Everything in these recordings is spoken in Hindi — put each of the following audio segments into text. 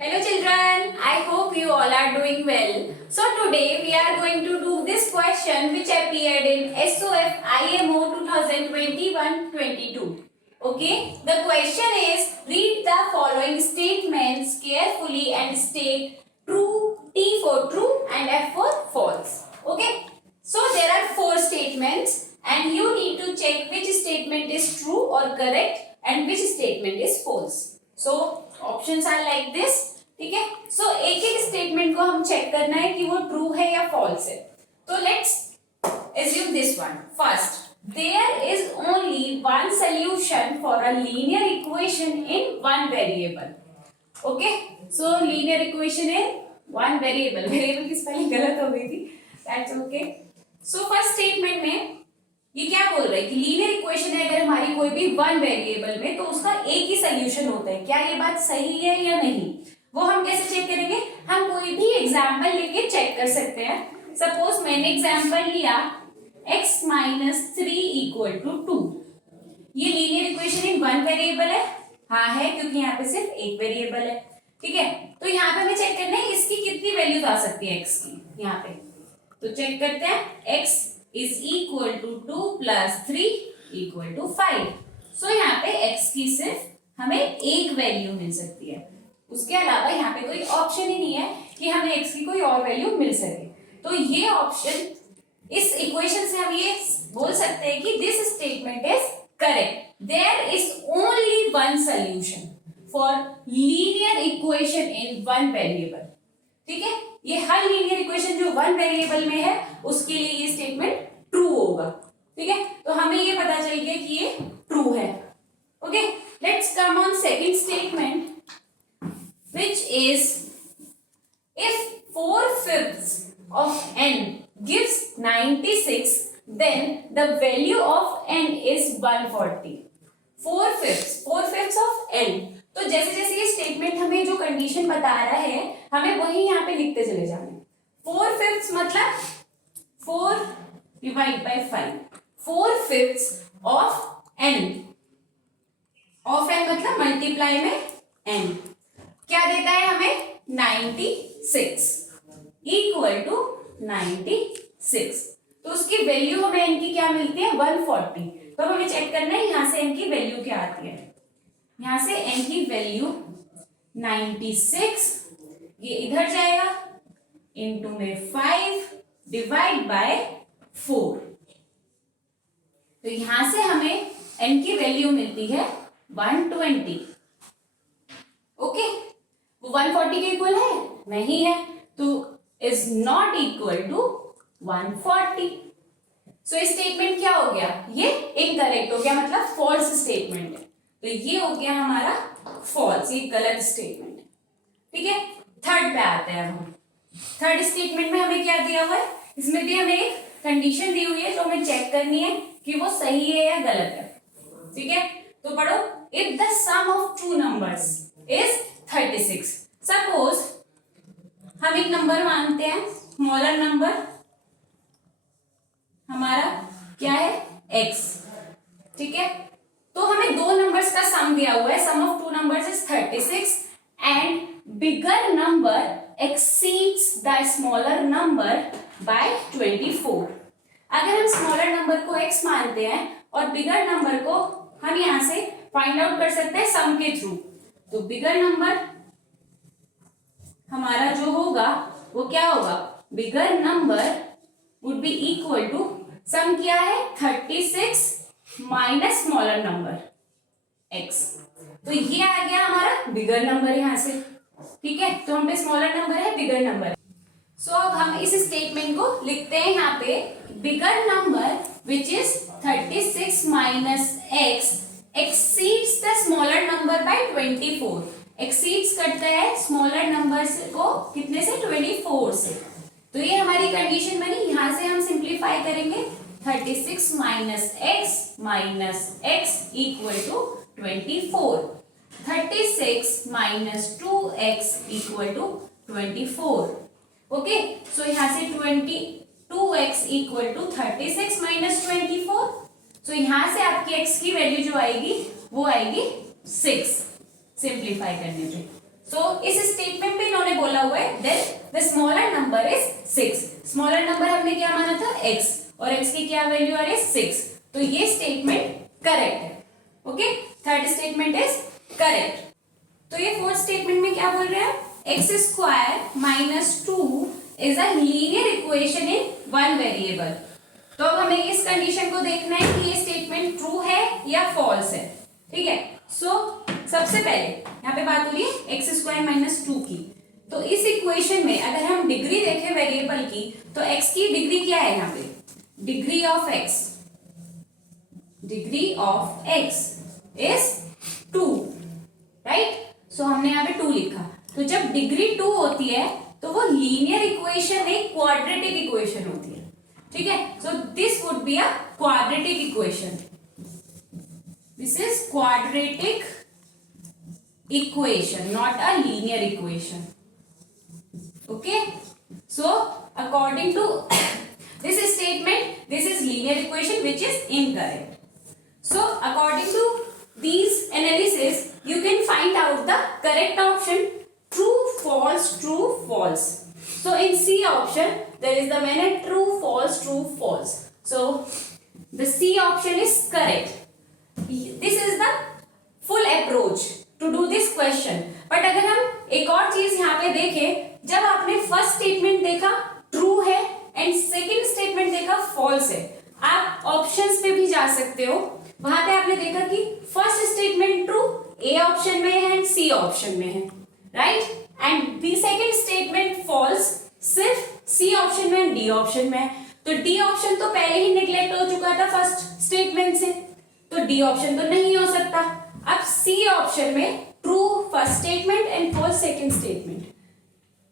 Hello children, I hope you all are doing well. So today we are going to do this question which appeared in SOF IMO 2021-22. Okay, the question is read the following statements carefully and state true, T for true and F for false. Okay, so there are 4 statements and you need to check which statement is true or correct and which statement is false. So options are like this. ठीक है, सो एक एक स्टेटमेंट को हम चेक करना है कि वो ट्रू है या फॉल्स है. तो let's assume this one. First, there is only one solution for a linear equation in one variable. Okay, so linear equation in one variable. Variable की स्पेलिंग गलत हो गई थी. That's okay. So first statement में ये क्या बोल रहा है कि लीनियर इक्वेशन है अगर हमारी कोई भी वन वेरिएबल में तो उसका एक ही सोल्यूशन होता है. क्या ये बात सही है या नहीं, वो हम कैसे चेक करेंगे? हम कोई भी एग्जांपल लेके चेक कर सकते हैं. सपोज मैंने एग्जांपल लिया x - 3 = 2. ये linear equation in one variable है. हाँ है, क्योंकि यहाँ पे सिर्फ एक वेरिएबल है. ठीक है, तो यहाँ पे हमें चेक करना है इसकी कितनी वैल्यूज आ सकती है x की. यहाँ पे तो चेक करते हैं x is equal to 2 plus 3 equal to 5. So यहाँ पे x की सिर्फ हमें एक वैल्यू मिल सकती है. उसके अलावा यहाँ पे कोई ऑप्शन ही नहीं है कि हमें x की कोई और वैल्यू मिल सके. तो ये ऑप्शन, इस इक्वेशन से हम ये बोल सकते हैं कि this statement is correct. There is only one solution for linear equation in one variable. ठीक है, ये हर लीनियर इक्वेशन जो वन वेरिएबल में है उसके लिए ये स्टेटमेंट ट्रू होगा. ठीक है, तो हमें ये पता चल गया कि ये ट्रू है. Okay, let's come on second statement which is if 4/5 of n gives 96 then the value of n is 140. 4/5 of n. तो जैसे जैसे ये स्टेटमेंट हमें जो कंडीशन बता रहा है हमें वही यहाँ पे लिखते चले जाना है. 4/5 मतलब 4 divide by 5. 4/5 of n. Of n मतलब मल्टीप्लाई में n. क्या देता है हमें? 96 इक्वल टू 96. तो उसकी वैल्यू हमें n की क्या मिलती है? 140. तो हमें चेक करना है यहाँ से n की वैल्यू क्या आती है. यहां से n की वैल्यू 96, ये इधर जाएगा इनटू में 5 डिवाइड बाय 4. तो यहां से हमें n की वैल्यू मिलती है 120. ओके, वो 140 के इक्वल है? नहीं है, तो इज नॉट इक्वल टू 140. सो ये स्टेटमेंट क्या हो गया? ये इनकरेक्ट हो गया, मतलब फॉल्स स्टेटमेंट है. तो ये हो गया हमारा फॉल्स, ये गलत स्टेटमेंट है. ठीक है, थर्ड पे आते हैं हम. थर्ड स्टेटमेंट में हमें क्या दिया हुआ है? इसमें भी हमें एक कंडीशन दी हुई है जो हमें चेक करनी है कि वो सही है या गलत है. ठीक है, तो पढ़ो. If the sum of two numbers is 36. Suppose हम एक नंबर मानते हैं, स्मॉलर नंबर हमारा क्या है? x. ठीक है, तो हमें दो नंबर्स का सम दिया हुआ है. Sum of two numbers is 36 and bigger number exceeds the smaller number by 24. अगर हम स्मॉलर नंबर को x मानते हैं और बिगर नंबर को हम यहां से फाइंड आउट कर सकते हैं सम के थ्रू. तो बिगर नंबर हमारा जो होगा वो क्या होगा? Bigger number would be equal to, sum क्या है? 36 माइनस स्मॉलर नंबर x. तो ये आ गया हमारा बिगर नंबर यहां से. ठीक है, तो हम पे स्मॉलर नंबर है, बिगर नंबर है. सो अब हम इस स्टेटमेंट को लिखते हैं यहाँ पे. Bigger number which is 36 minus x exceeds the smaller number by 24. Exceeds करता है स्मॉलर नंबर को कितने से? 24 से. तो ये हमारी कंडीशन बनी. यहां से हम सिंप्लीफाई करेंगे. 36 minus x equal to 24. 36 minus 2x equal to 24. Okay, so यहाँ से 22x इक्वल टू 36 माइनस 24. सो यहाँ से आपकी x की वैल्यू जो आएगी वो आएगी 6 सिंप्लीफाई करने पे. सो इस स्टेटमेंट में इन्होंने बोला हुआ है then the smaller number is 6। Smaller number हमने क्या माना था x, और x की क्या वैल्यू आ रही है 6, तो ये स्टेटमेंट करेक्ट है। Okay, third statement is correct. तो ये फोर्थ स्टेटमेंट में क्या बोल रहे हैं, x square minus 2 is a linear equation in one variable. तो अब हमें इस कंडीशन को देखना है कि ये स्टेटमेंट ट्रू है या फॉल्स है। ठीक है, सो सबसे पहले यहाँ पे बात हो रही है एक्स स्क्वायर माइनस 2 की। तो इस इक्वेशन में अगर हम डिग्री देखें वेरिएबल की, तो x की डिग्री क्या है, यहाँ पे degree of x is 2, right. So हमने यहाँ पे 2 लिखा। तो जब डिग्री 2 होती है तो वो लीनियर इक्वेशन नहीं क्वाड्रेटिक इक्वेशन होती है। ठीक है, so this would be a quadratic equation. This is quadratic equation, not a linear equation. Okay, so according to this statement, this is linear equation which is incorrect. So according to these analysis, you can find out the correct option true, false. So in C option, there is the many true, false. So the C option is correct. This is the full approach to do this question. But अगर हम एक और चीज यहाँ पे देखें, जब आपने फर्स्ट स्टेटमेंट देखा ट्रू है एंड सेकंड स्टेटमेंट देखा फॉल्स है, आप ऑप्शंस पे भी जा सकते हो। वहां पे आपने देखा कि first statement true A option में है एंड सी ऑप्शन में है, right, and the second statement false सिर्फ सी ऑप्शन में एंड डी ऑप्शन में है। तो डी ऑप्शन तो पहले ही निगलेक्ट हो चुका था फर्स्ट स्टेटमेंट से, तो डी ऑप्शन तो नहीं हो सकता। अब सी ऑप्शन में true first statement and false second statement,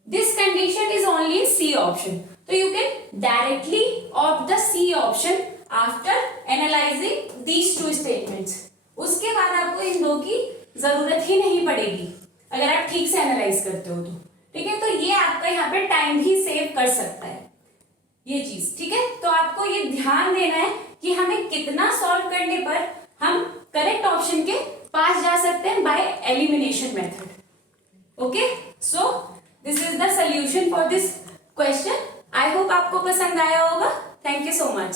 this condition is only in C option. तो you can directly opt the C option after analysing these two statements. उसके बाद आपको इन दो की जरूरत ही नहीं पड़ेगी अगर आप ठीक से एनालाइज करते हो तो। ठीक है, तो ये आपका यहाँ पे टाइम भी सेव कर सकता है ये चीज। ठीक है, तो आपको ये ध्यान देना है कि हमें कितना सॉल्व करने पर हम करेक्ट ऑप्शन के पास जा सकते हैं by elimination method. Okay, so this is the solution for this question. I hope आपको पसंद आया होगा। Thank you so much.